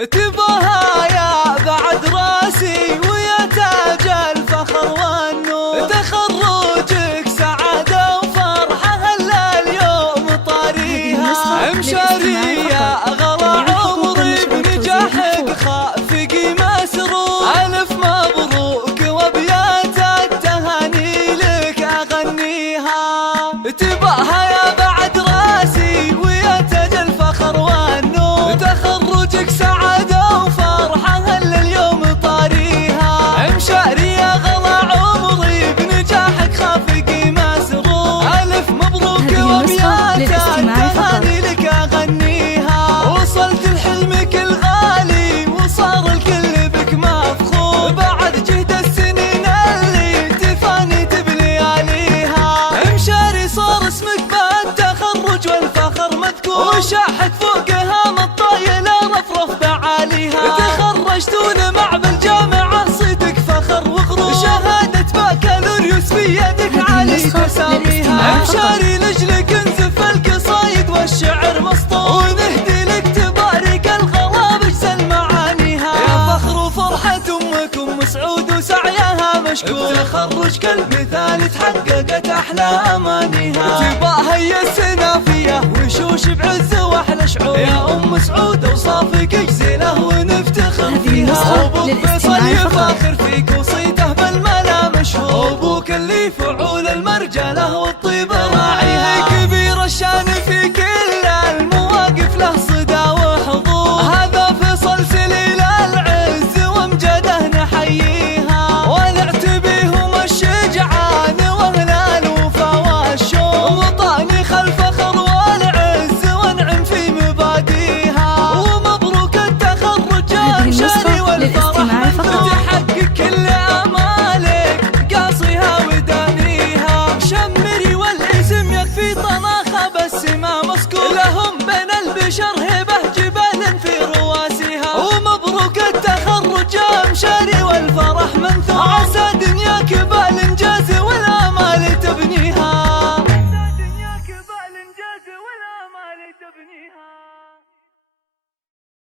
تباها يا بعد راسي ويا تاج الفخر والنور، تخرجك سعادة وفرحة هلا اليوم طاريها، امشاري يا غلا عمري بنجاحك خافقي مسرور، ألف مبروك وابيات التهاني لك أغنيها. تباها يا بعد راسي ويا تاج الفخر والنور، تخرجك سعادة وفرحة هلا اليوم طاريها، امشاري يا غلا عمري بنجاحك خافقي مسرور، ألف مبروك وابيات التهاني لك أغنيها. وصلت لحلمك الغالي وصار الكل بك مفخور، بعد جهد السنين اللي تفاني بلياليها، امشاري صار اسمك بالتخرج والفخر مذكور، وشاحت فوقها مطايلة رفرف بعاليها، تخرجتون مع بالجامعة صدق فخر وغرور، شهادة بكالوريوس في يدك علي تساميها، امشاري لجلك انزف القصايد والشعر مسطور، ونهدي لك تبارك الغلا بجزل معانيها، يا فخر وفرحة امك ام سعود وسعيها مشكور، بتخرج كالمثال تحققت احلى امانيها، تباها هي السنافية وشوش بعز واحلى شعور، يا ام سعود اوصافك جزيلة ونفتخر فيها، وابو فيصل يفاخر